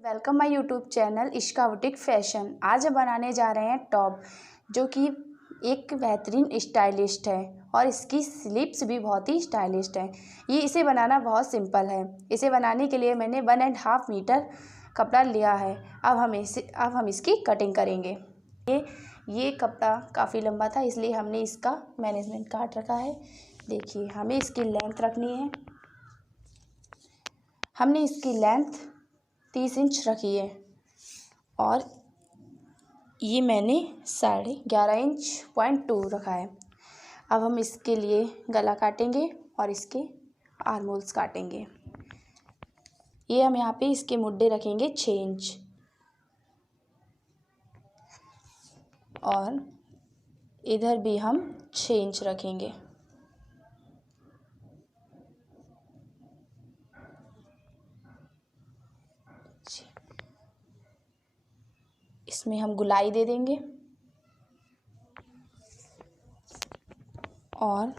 Welcome my YouTube channel इश्का boutique fashion. आज हम बनाने जा रहे हैं टॉप, जो कि एक बेहतरीन स्टाइलिस्ट है और इसकी स्लीव्स भी बहुत ही स्टाइलिस्ट है। इसे बनाना बहुत सिंपल है। इसे बनाने के लिए मैंने 1.5 मीटर कपड़ा लिया है। अब हम इसकी कटिंग करेंगे। ये कपड़ा काफ़ी लंबा था, इसलिए हमने इसका मैनेजमेंट काट रखा है। देखिए, हमें इसकी लेंथ रखनी है। हमने इसकी लेंथ 30 इंच रखी है और ये मैंने 11.5 इंच रखा है। अब हम इसके लिए गला काटेंगे और इसके आर्म होल्स काटेंगे। ये हम यहाँ पे इसके मुड्डे रखेंगे 6 इंच और इधर भी हम 6 इंच रखेंगे। इसमें हम गुलाई दे देंगे और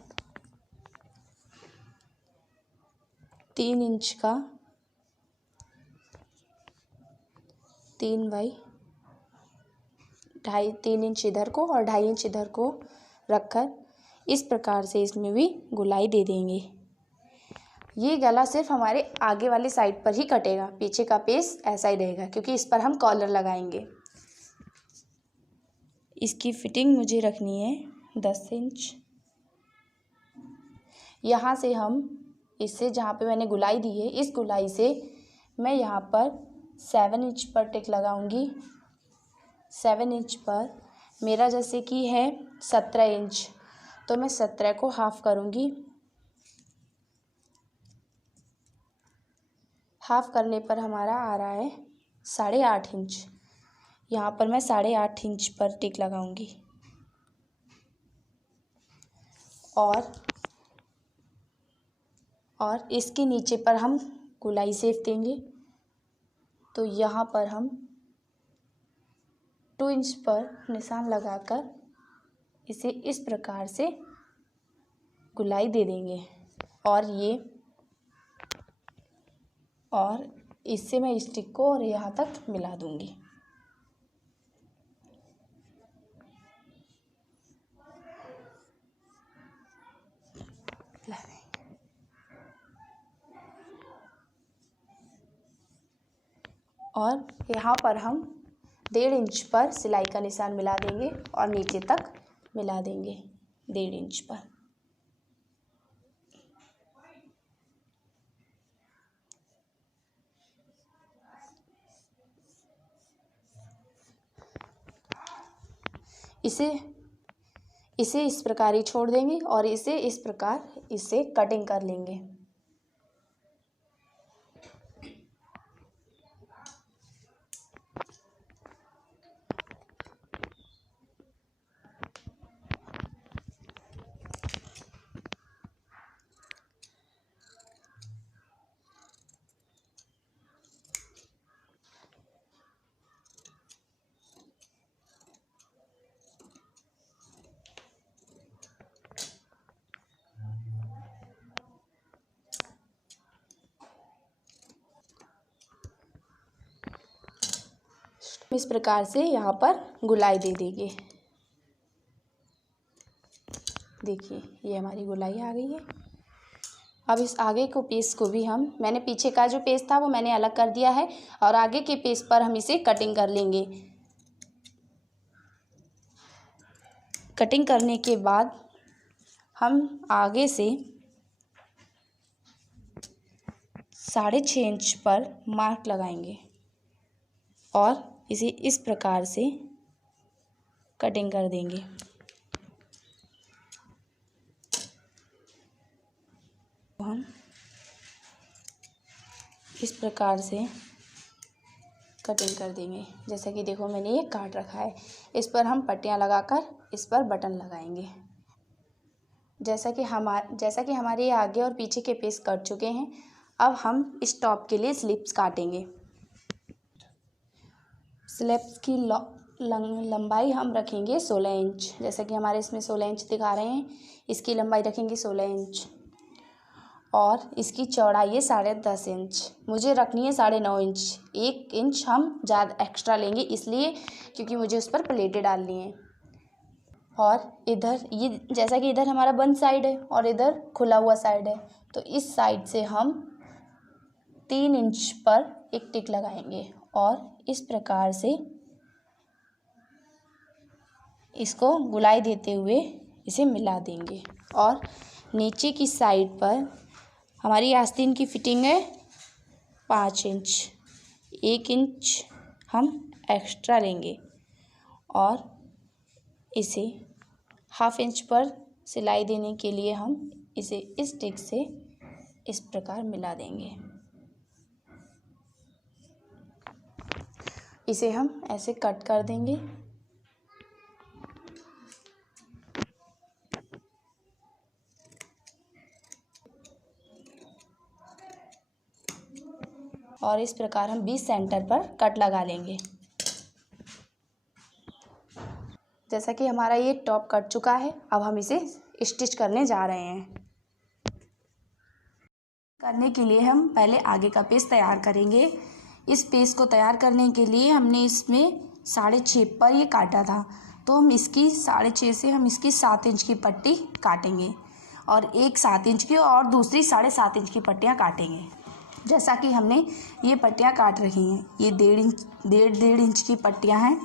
3 इंच का 3 इंच इधर को और 2.5 इंच इधर को रखकर इस प्रकार से इसमें भी गुलाई दे देंगे। ये गला सिर्फ हमारे आगे वाली साइड पर ही कटेगा, पीछे का पेस ऐसा ही रहेगा क्योंकि इस पर हम कॉलर लगाएंगे। इसकी फिटिंग मुझे रखनी है 10 इंच। यहाँ से हम इससे जहाँ पे मैंने गुलाई दी है, इस गुलाई से मैं यहाँ पर 7 इंच पर टिक लगाऊंगी। 7 इंच पर मेरा जैसे कि है 17 इंच, तो मैं 17 को हाफ करूँगी। हाफ करने पर हमारा आ रहा है 8.5 इंच। यहाँ पर मैं 8.5 इंच पर टिक लगाऊंगी और इसके नीचे पर हम गुलाई सेफ देंगे। तो यहाँ पर हम 2 इंच पर निशान लगाकर इसे इस प्रकार से गुलाई दे देंगे और इससे मैं स्टिक को और यहाँ तक मिला दूंगी। और यहाँ पर हम 1.5 इंच पर सिलाई का निशान मिला देंगे और नीचे तक मिला देंगे 1.5 इंच पर। इसे इस प्रकार ही छोड़ देंगे और इसे इस प्रकार कटिंग कर लेंगे। इस प्रकार से यहाँ पर गुलाई दे देंगे। देखिए, ये हमारी गुलाई आ गई है। अब इस आगे को पेज को भी मैंने पीछे का जो पेज था वो मैंने अलग कर दिया है और आगे के पेज पर हम इसे कटिंग कर लेंगे। कटिंग करने के बाद हम आगे से 6.5 इंच पर मार्क लगाएंगे और इसे इस प्रकार से कटिंग कर देंगे। हम इस प्रकार से कटिंग कर देंगे। जैसा कि देखो, मैंने ये काट रखा है। इस पर हम पट्टियाँ लगाकर इस पर बटन लगाएंगे। जैसा कि हमारे आगे और पीछे के पीस कट चुके हैं, अब हम इस टॉप के लिए स्लीव्स काटेंगे। स्लीव्स की लंबाई हम रखेंगे 16 इंच। जैसा कि हमारे इसमें 16 इंच दिखा रहे हैं, इसकी लंबाई रखेंगे 16 इंच और इसकी चौड़ाई है 10.5 इंच, मुझे रखनी है 9.5 इंच। 1 इंच हम ज़्यादा एक्स्ट्रा लेंगे इसलिए क्योंकि मुझे उस पर प्लेटें डालनी है। और इधर ये जैसा कि इधर हमारा बंद साइड है और इधर खुला हुआ साइड है, तो इस साइड से हम 3 इंच पर एक टिक लगाएंगे और इस प्रकार से इसको गुलाई देते हुए इसे मिला देंगे। और नीचे की साइड पर हमारी आस्तीन की फिटिंग है 5 इंच, 1 इंच हम एक्स्ट्रा लेंगे और इसे 1/2 इंच पर सिलाई देने के लिए हम इसे इस टिक से इस प्रकार मिला देंगे। इसे हम ऐसे कट कर देंगे। और इस प्रकार हम 20 सेंटर पर कट लगा लेंगे। जैसा कि हमारा ये टॉप कट चुका है, अब हम इसे स्टिच करने जा रहे हैं। करने के लिए हम पहले आगे का पेज तैयार करेंगे। इस पेज को तैयार करने के लिए हमने इसमें 6.5 पर ये काटा था, तो हम इसकी 6.5 से हम इसकी 7 इंच की पट्टी काटेंगे और एक 7 इंच की और दूसरी 7.5 इंच की पट्टियाँ काटेंगे। जैसा कि हमने ये पट्टियाँ काट रही हैं, ये 1.5 इंच की पट्टियाँ हैं।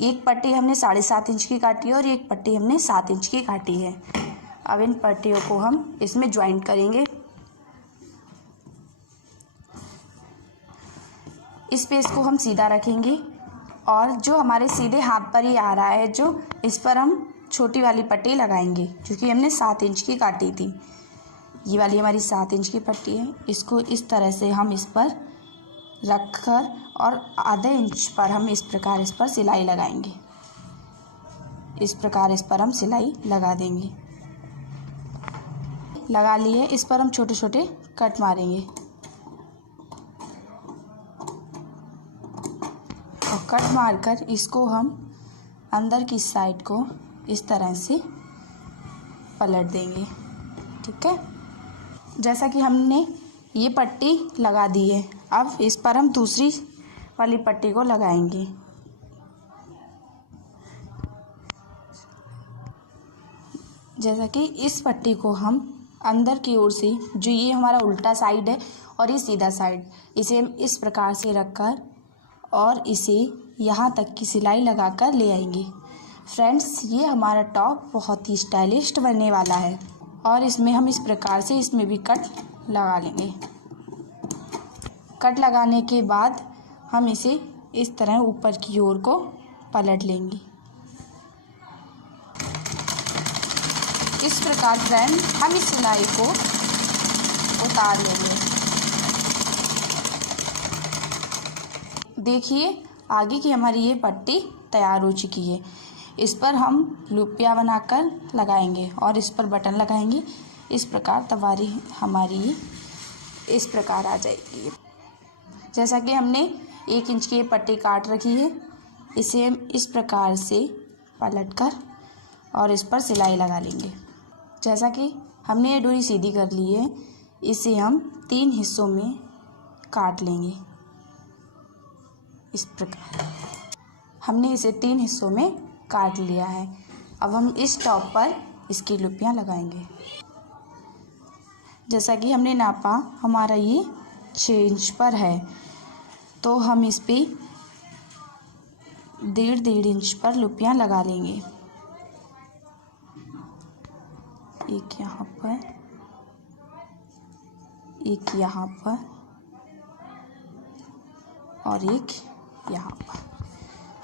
एक पट्टी हमने 7.5 इंच की काटी है और एक पट्टी हमने 7 इंच की काटी है। अब इन पट्टियों को हम इसमें ज्वाइंट करेंगे। इस पेज को हम सीधा रखेंगे और जो हमारे सीधे हाथ पर ही आ रहा है, जो इस पर हम छोटी वाली पट्टी लगाएंगे, क्योंकि हमने 7 इंच की काटी थी। ये वाली हमारी 7 इंच की पट्टी है। इसको इस तरह से हम इस पर रखकर और आधे इंच पर हम इस प्रकार इस पर सिलाई लगाएंगे। इस प्रकार इस पर हम सिलाई लगा देंगे। लगा ली है, इस पर हम छोटे छोटे कट मारेंगे और कट मारकर इसको हम अंदर की साइड को इस तरह से पलट देंगे। ठीक है, जैसा कि हमने ये पट्टी लगा दी है, अब इस पर हम दूसरी वाली पट्टी को लगाएंगे। जैसा कि इस पट्टी को हम अंदर की ओर से, जो ये हमारा उल्टा साइड है और ये सीधा साइड, इसे हम इस प्रकार से रखकर और इसे यहाँ तक की सिलाई लगाकर ले आएंगे। फ्रेंड्स, ये हमारा टॉप बहुत ही स्टाइलिश बनने वाला है और इसमें हम इस प्रकार से इसमें भी कट लगा लेंगे। कट लगाने के बाद हम इसे इस तरह ऊपर की ओर को पलट लेंगे। इस प्रकार फ्रेंड हम इस सिलाई को उतार लेंगे। देखिए आगे की हमारी ये पट्टी तैयार हो चुकी है। इस पर हम लूपिया बनाकर लगाएंगे और इस पर बटन लगाएंगे। इस प्रकार तवारी हमारी इस प्रकार आ जाएगी। जैसा कि हमने 1 इंच की पट्टी काट रखी है, इसे हम इस प्रकार से पलटकर और इस पर सिलाई लगा लेंगे। जैसा कि हमने ये डोरी सीधी कर ली है, इसे हम 3 हिस्सों में काट लेंगे। इस प्रकार हमने इसे 3 हिस्सों में काट लिया है। अब हम इस टॉप पर इसकी लुपियाँ लगाएंगे। जैसा कि हमने नापा, हमारा ये 6 इंच पर है, तो हम इस पे 1.5 इंच पर लुपियाँ लगा लेंगे। एक यहाँ पर, एक यहाँ पर और एक यहाँ पर।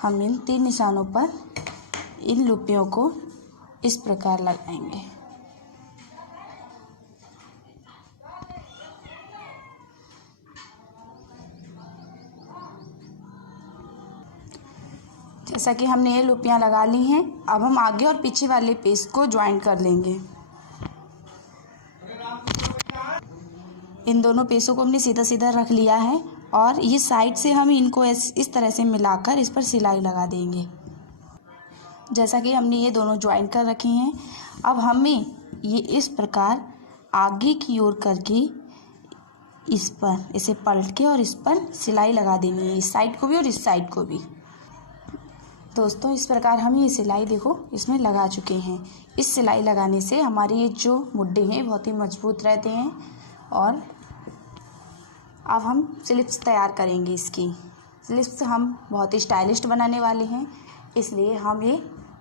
हम इन 3 निशानों पर इन लुपियों को इस प्रकार लगाएंगे। जैसा कि हमने ये लुपियाँ लगा ली हैं, अब हम आगे और पीछे वाले पीस को ज्वाइंट कर लेंगे। इन दोनों पीसों को हमने सीधा सीधा रख लिया है और ये साइड से हम इनको इस तरह से मिलाकर इस पर सिलाई लगा देंगे। जैसा कि हमने ये दोनों ज्वाइंट कर रखे हैं, अब हमें ये इस प्रकार आगे की ओर करके इस पर इसे पलट के और इस पर सिलाई लगा देनी है, इस साइड को भी और इस साइड को भी। दोस्तों इस प्रकार हम ये सिलाई देखो इसमें लगा चुके हैं। इस सिलाई लगाने से हमारे ये जो मुड्डे हैं बहुत ही मजबूत रहते हैं। और अब हम स्लिप्स तैयार करेंगे। इसकी स्लिप्स हम बहुत ही स्टाइलिश बनाने वाले हैं, इसलिए हम ये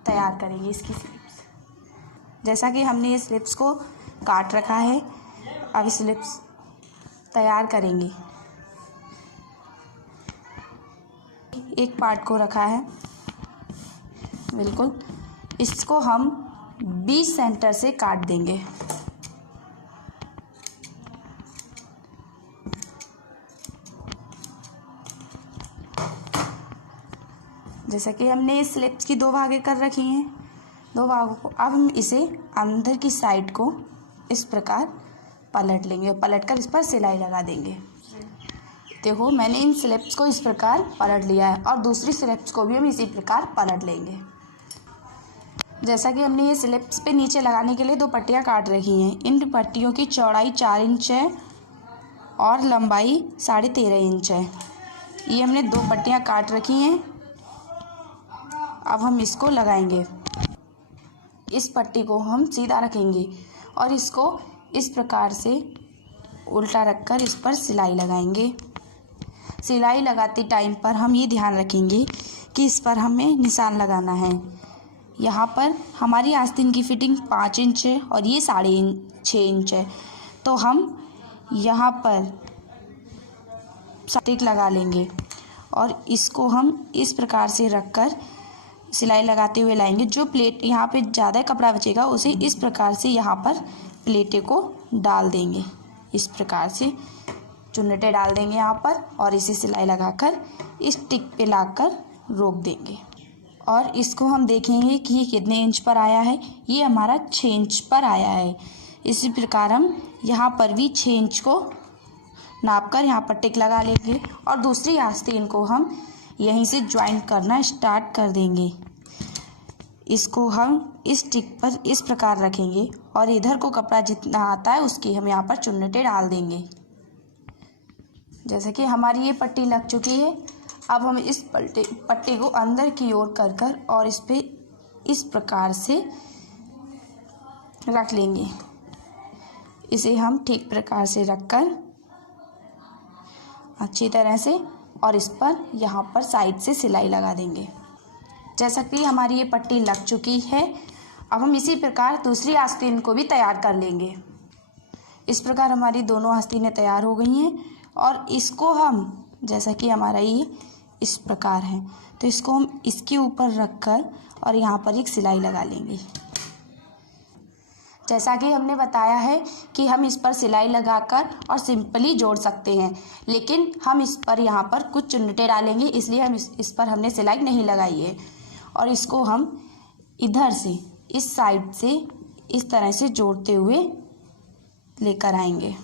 तैयार करेंगे इसकी स्लिप्स। जैसा कि हमने ये स्लिप्स को काट रखा है, अब स्लिप्स तैयार करेंगे। एक पार्ट को रखा है बिल्कुल, इसको हम 20 सेंटर से काट देंगे। जैसा कि हमने इस स्लिप्स की 2 भागे कर रखी हैं, 2 भागों को अब हम इसे अंदर की साइड को इस प्रकार पलट लेंगे, पलट कर इस पर सिलाई लगा देंगे। देखो मैंने इन स्लिप्स को इस प्रकार पलट लिया है और दूसरी स्लिप्स को भी हम इसी प्रकार पलट लेंगे। जैसा कि हमने ये स्लिप्स पे नीचे लगाने के लिए 2 पट्टियाँ काट रखी हैं। इन पट्टियों की चौड़ाई 4 इंच है और लंबाई 13.5 इंच है। ये हमने 2 पट्टियाँ काट रखी हैं। अब हम इसको लगाएंगे। इस पट्टी को हम सीधा रखेंगे और इसको इस प्रकार से उल्टा रखकर इस पर सिलाई लगाएंगे। सिलाई लगाते टाइम पर हम ये ध्यान रखेंगे कि इस पर हमें निशान लगाना है। यहाँ पर हमारी आस्तीन की फिटिंग 5 इंच है और ये 6.5 इंच है, तो हम यहाँ पर स्टिक लगा लेंगे और इसको हम इस प्रकार से रखकर सिलाई लगाते हुए लाएंगे। जो प्लेट यहाँ पे ज़्यादा कपड़ा बचेगा उसे इस प्रकार से यहाँ पर प्लेटें को डाल देंगे। इस प्रकार से चुन्नटें डाल देंगे यहाँ पर और इसे सिलाई लगाकर इस टिक पे लाकर रोक देंगे। और इसको हम देखेंगे कि ये कितने इंच पर आया है। ये हमारा 6 इंच पर आया है। इसी प्रकार हम यहाँ पर भी 6 इंच को नापकर यहाँ पर टिक लगा लेंगे और दूसरी आस्तीन को हम यहीं से ज्वाइंट करना स्टार्ट कर देंगे। इसको हम इस टिक पर इस प्रकार रखेंगे और इधर को कपड़ा जितना आता है उसकी हम यहाँ पर चुन्नटें डाल देंगे। जैसे कि हमारी ये पट्टी लग चुकी है, अब हम इस पट्टी को अंदर की ओर कर और इस पे इस प्रकार से रख लेंगे। इसे हम ठीक प्रकार से रखकर अच्छी तरह से और इस पर यहाँ पर साइड से सिलाई लगा देंगे। जैसा कि हमारी ये पट्टी लग चुकी है, अब हम इसी प्रकार दूसरी आस्तीन को भी तैयार कर लेंगे। इस प्रकार हमारी दोनों आस्तीनें तैयार हो गई हैं और इसको हम जैसा कि हमारा ये इस प्रकार है तो इसको हम इसके ऊपर रखकर और यहाँ पर एक सिलाई लगा लेंगे। जैसा कि हमने बताया है कि हम इस पर सिलाई लगाकर और सिंपली जोड़ सकते हैं, लेकिन हम इस पर यहाँ पर कुछ चुन्नटें डालेंगे, इसलिए हम इस पर हमने सिलाई नहीं लगाई है। और इसको हम इधर से इस साइड से इस तरह से जोड़ते हुए लेकर आएंगे।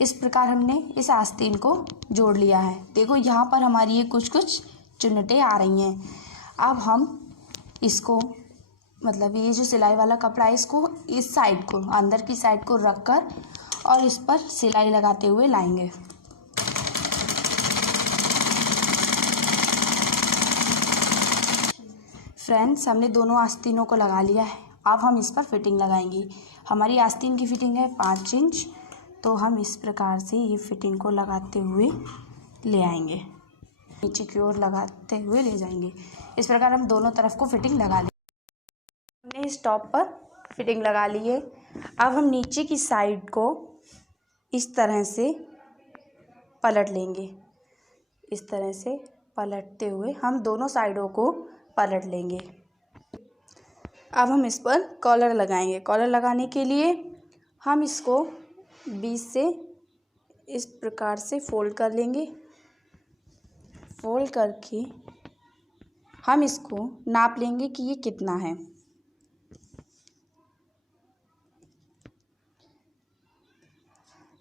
इस प्रकार हमने इस आस्तीन को जोड़ लिया है। देखो यहाँ पर हमारी ये कुछ चुन्नटें आ रही हैं। अब हम इसको मतलब ये जो सिलाई वाला कपड़ा है इसको इस साइड को अंदर की साइड को रखकर और इस पर सिलाई लगाते हुए लाएंगे। फ्रेंड्स हमने दोनों आस्तीनों को लगा लिया है। अब हम इस पर फिटिंग लगाएंगे। हमारी आस्तीन की फिटिंग है 5 इंच, तो हम इस प्रकार से ये फिटिंग को लगाते हुए ले आएंगे, नीचे की ओर लगाते हुए ले जाएंगे। इस प्रकार हम दोनों तरफ को फिटिंग लगा लेंगे। हमने इस टॉप पर फिटिंग लगा ली है। अब हम नीचे की साइड को इस तरह से पलट लेंगे। इस तरह से पलटते हुए हम दोनों साइडों को पलट लेंगे। अब हम इस पर कॉलर लगाएंगे। कॉलर लगाने के लिए हम इसको 20 से इस प्रकार से फोल्ड कर लेंगे। फोल्ड करके हम इसको नाप लेंगे कि ये कितना है।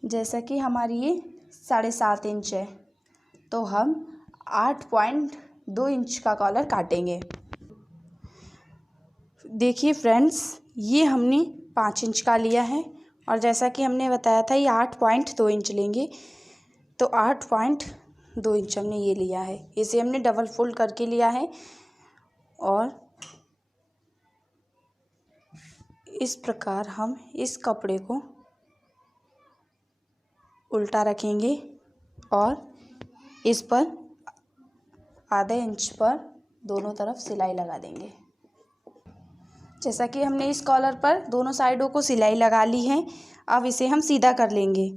जैसा कि हमारी ये 7.5 इंच है, तो हम 8.2 इंच का कॉलर काटेंगे। देखिए फ्रेंड्स, ये हमने 5 इंच का लिया है और जैसा कि हमने बताया था ये 8.2 इंच लेंगे, तो 8.2 इंच हमने ये लिया है। इसे हमने डबल फोल्ड करके लिया है और इस प्रकार हम इस कपड़े को उल्टा रखेंगे और इस पर आधे इंच पर दोनों तरफ सिलाई लगा देंगे। जैसा कि हमने इस कॉलर पर दोनों साइडों को सिलाई लगा ली है, अब इसे हम सीधा कर लेंगे।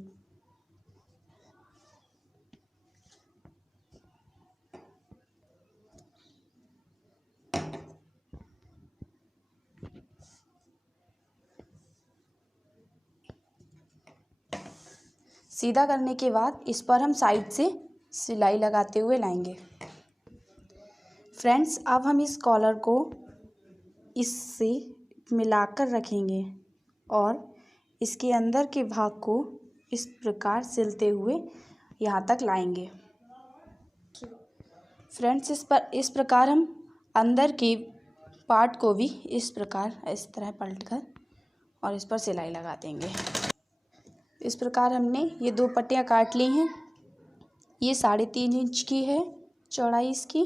सीधा करने के बाद इस पर हम साइड से सिलाई लगाते हुए लाएंगे। फ्रेंड्स, अब हम इस कॉलर को इससे मिलाकर रखेंगे और इसके अंदर के भाग को इस प्रकार सिलते हुए यहाँ तक लाएंगे। फ्रेंड्स, इस प्रकार हम अंदर के पार्ट को भी इस प्रकार इस तरह पलटकर और इस पर सिलाई लगा देंगे। इस प्रकार हमने ये 2 पट्टियाँ काट ली हैं। ये 3.5 इंच की है चौड़ाई इसकी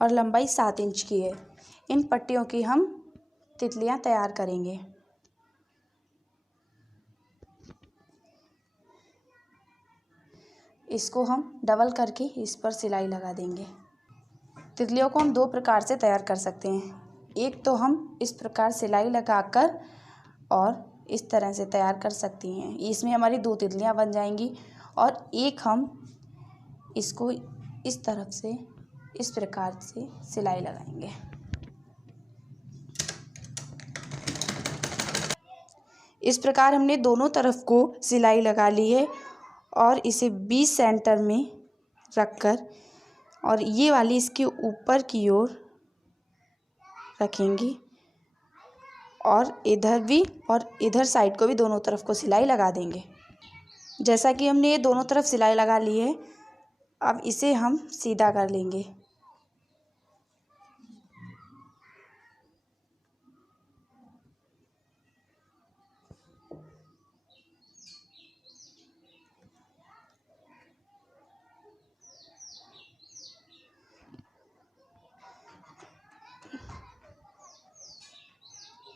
और लंबाई 7 इंच की है। इन पट्टियों की हम तितलियाँ तैयार करेंगे। इसको हम डबल करके इस पर सिलाई लगा देंगे। तितलियों को हम 2 प्रकार से तैयार कर सकते हैं। एक तो हम इस प्रकार सिलाई लगाकर और इस तरह से तैयार कर सकती हैं, इसमें हमारी 2 तितलियां बन जाएंगी। और एक हम इसको इस तरफ से इस प्रकार से सिलाई लगाएंगे। इस प्रकार हमने दोनों तरफ को सिलाई लगा ली है और इसे 20 सेंटर में रखकर और ये वाली इसके ऊपर की ओर रखेंगी और इधर भी और इधर साइड को भी दोनों तरफ को सिलाई लगा देंगे। जैसा कि हमने ये दोनों तरफ सिलाई लगा ली है, अब इसे हम सीधा कर लेंगे।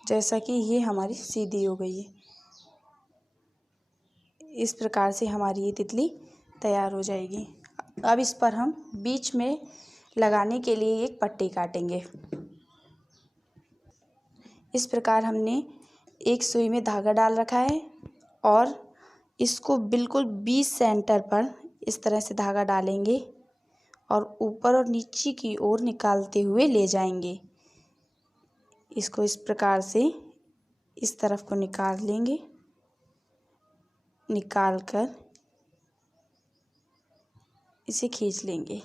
जैसा कि ये हमारी सीधी हो गई है, इस प्रकार से हमारी ये तितली तैयार हो जाएगी। अब इस पर हम बीच में लगाने के लिए एक पट्टी काटेंगे। इस प्रकार हमने एक सुई में धागा डाल रखा है और इसको बिल्कुल 20 सेंटर पर इस तरह से धागा डालेंगे और ऊपर और नीचे की ओर निकालते हुए ले जाएंगे। इसको इस प्रकार से इस तरफ को निकाल लेंगे, निकाल कर इसे खींच लेंगे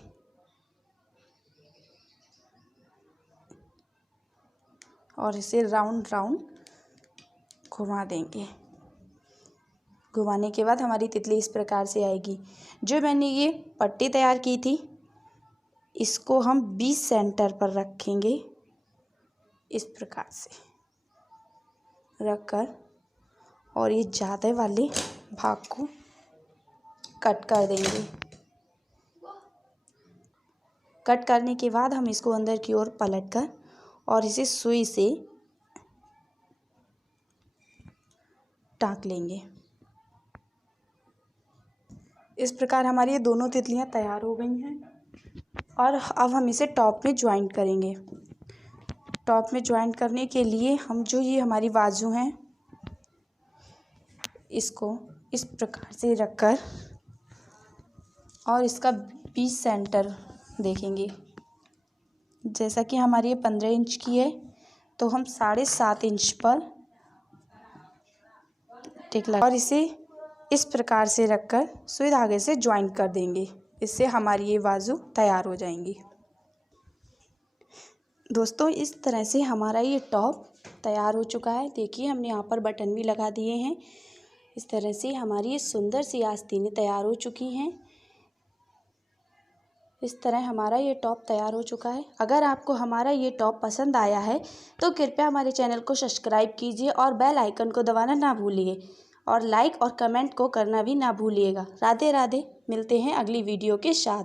और इसे राउंड राउंड घुमा देंगे। घुमाने के बाद हमारी तितली इस प्रकार से आएगी। जो मैंने ये पट्टी तैयार की थी इसको हम 20 सेंटर पर रखेंगे, इस प्रकार से रखकर और ये ज़्यादा वाले भाग को कट कर देंगे। कट करने के बाद हम इसको अंदर की ओर पलटकर और इसे सुई से टाँक लेंगे। इस प्रकार हमारी ये दोनों तितलियां तैयार हो गई हैं और अब हम इसे टॉप में ज्वाइंट करेंगे। टॉप में ज्वाइंट करने के लिए हम जो ये हमारी बाजू हैं इसको इस प्रकार से रखकर और इसका 20 सेंटर देखेंगे। जैसा कि हमारी ये 15 इंच की है तो हम 7.5 इंच पर टिक लगा और इसे इस प्रकार से रखकर सुई धागे से ज्वाइंट कर देंगे। इससे हमारी ये बाजू तैयार हो जाएंगी। दोस्तों, इस तरह से हमारा ये टॉप तैयार हो चुका है। देखिए हमने यहाँ पर बटन भी लगा दिए हैं। इस तरह से हमारी ये सुंदर सी आस्तीनें तैयार हो चुकी हैं। इस तरह हमारा ये टॉप तैयार हो चुका है। अगर आपको हमारा ये टॉप पसंद आया है तो कृपया हमारे चैनल को सब्सक्राइब कीजिए और बेल आइकन को दबाना ना भूलिए और लाइक और कमेंट को करना भी ना भूलिएगा। राधे राधे, मिलते हैं अगली वीडियो के साथ।